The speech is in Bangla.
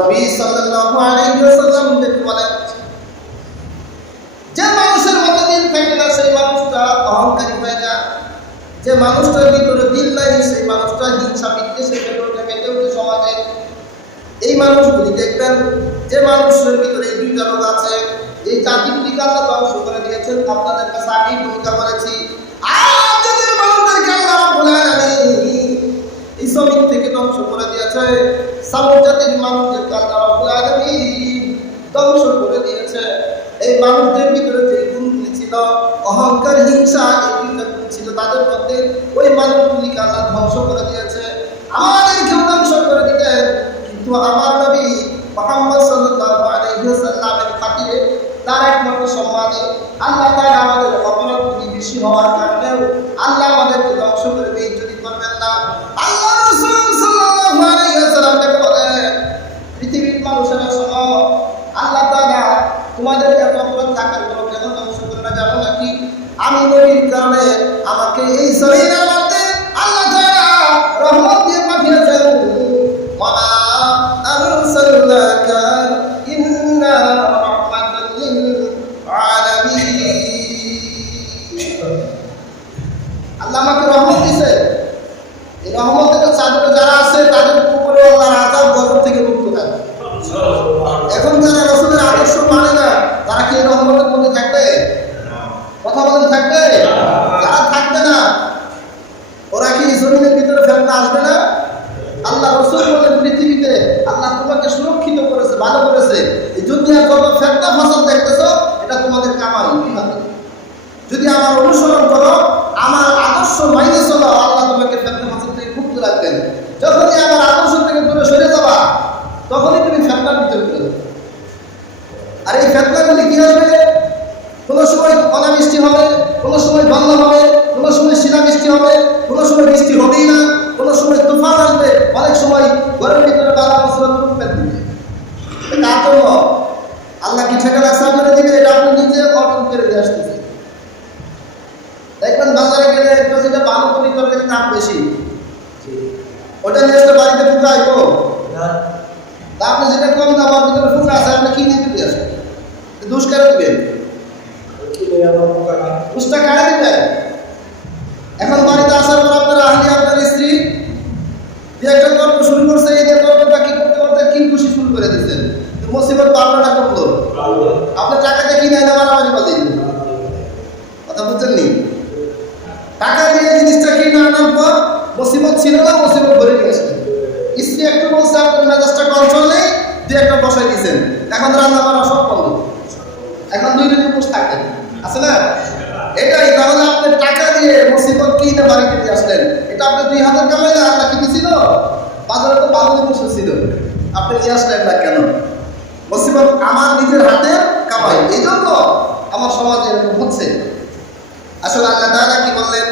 নবী সাল্লাল্লাহু আলাইহি ওয়াসাল্লাম বলেন, যে মানুষের মধ্যে দিল থাকে না সেই মানুষটা অহংকারী হয়ে যায়। যে মানুষটার ভিতরে দিল নাই সেই মানুষটা হিংসা বিদ্বেষে মেতে ওঠে সমাজে। এই মানুষগুলি দেখবেন, যে মানুষের ভিতরে এই দুইটা রোগ আছে, এই জাতিগুলিকে আল্লাহ ধ্বংস করে দিয়েছেন। আপনাদের কাছে আগেই ভূমিকা করেছি, আর যদি মানুষদেরকে আল্লাহ রাব্বুল আলামিন এই জমিন থেকে ধ্বংস করে দিয়েছে, সামুদ জাতির মানুষদেরকে আল্লাহ রাব্বুল আলামিন ধ্বংস করে দিয়েছে। এই মানুষদের ভিতরে যে গুণগুলি ছিল, অহংকার, হিংসা, এই দুইটা গুণ ছিল তাদের মধ্যে, ওই মানুষগুলিকে আল্লাহ ধ্বংস করে দিয়েছে। আমাদেরকেও ধ্বংস করে দিতেন, কিন্তু আমার নবী মুহাম্মদ সাল্লাল্লাহু আলাইহি ওয়াসাল্লামের খাতিরে, তার একমাত্র সম্মানে আল্লাহ তাআলা আমাদের অপরাধগুলি বেশি হওয়ার কারণেও আল্লাহ আমাদেরকে ধ্বংস করে বেইজ্জতি করবেন না। আল্লাহ রাসূল সাল্লাল্লাহু আলাইহি ওয়াসাল্লাম বলেন, পৃথিবীর মানুষেরা শোনো, আল্লাহ তাআলা তোমাদের এত অপরাধ থাকার পরও কেন ধ্বংস করে না জানো নাকি? আমি নবীর কারণে আমাকে এই জমিনের মধ্যে আল্লাহ তাআলা রহমত দিয়ে পাঠিয়েছেন। ওয়া আরসালনাকা ইন্না রাহমাতাল লিল আলামিন। আল্লাহ আমাকে রহমত দিয়েছে। এই রহমতের চাদরে যারা আছে তাদের উপরে আল্লাহর আযাব গজব থেকে মুক্ত থাকে। এখন যারা রাসূলের আদর্শ মানে না, তারা কি এই রহমতের মধ্যে থাকবে? কথা বলেন, থাকবে? যারা থাকবে না, ওরা কি জমিনের ভিতরে ফেতনা আসবে না? আল্লাহ রাসূল বলেন, পৃথিবীতে আল্লাহ তোমাকে সুরক্ষিত করেছে, ভালো করেছে। এই দুনিয়ার যত ফেতনা ফসাদ দেখতেছো, এটা তোমাদের কামাল। যদি আমার অনুসরণ করো, আমার আদর্শ মাইনে চলো, আল্লাহ তোমাকে ফেতনা ফসাদ থেকে মুক্ত রাখবেন। যখনই আমার আদর্শ থেকে দূরে সরে যাবা, তখনই তুমি ফেতনার ভিতরে পড়ে যাবে। আর এই ফেতনাগুলি কি হবে? কোনো সময় অনাবৃষ্টি হবে, কোনো সময় বন্ধ হবে, কোনো সময় শিলাবৃষ্টি হবে, কোনো সময় বৃষ্টি হবেই না, কোনো সময় তুফান আসবে, অনেক সময় ঘরের ভিতরে বাধা মুসিবত রূপে দিবে। তার জন্য আল্লাহ কি ঠেকা রাখা করে দিবে? এটা আপনি নিজে অর্জন করে দিয়ে আসতেছে। দেখবেন বাজারে গেলে একটা যেটা ভালো পরিকল্পনার দাম বেশি, ওটা নিয়ে আসলে বাড়িতে ফুটা আসবো। আপনি যেটা কম দামের ভিতরে ফুটা আছে, আপনি কিনে দিতে আসবেন, দুষ কেন দিবেন? দুষটা কাটে দিবেন। এখন বাড়িতে আসার পর আপনার আহলি, আপনার স্ত্রী যে একটা গল্প শুরু করছে, এই যে গল্পটা কি করতে করতে কি খুশি শুরু করে দিচ্ছেন, মুসিবত বাড়লো না কমলো? আপনার টাকাতে কিনে এনে মারামারি বাজে। কথা বুঝছেন নি? টাকা দিয়ে জিনিসটা কিনে আনার পর মুসিবত ছিল না, মুসিবত ভরে নিয়ে আসলেন। স্ত্রী একটু বলছে, আপনার মেজাজটা কন্ট্রোল নেই, দিয়ে একটা বসাই দিয়েছেন, এখন রান্না বান্না সব বন্ধ, এখন 2 দিন উপোস থাকেন, আছে না? এটাই। তাহলে আপনি টাকা দিয়ে মুসিবত কিনে বাড়িতে দিয়ে আসলেন, এটা আপনি 2 হাতের কামাই না? আল্লাহ কি দিছিল? বাজারে তো বাবুই বসেছিল, আপনি নিয়ে আসলেন না কেন? মুসিবত আমার নিজের হাতে কামাই, এই জন্য আমার সমাজে এরকম হচ্ছে। আসলে আল্লাহ তাআলা কি বললেন?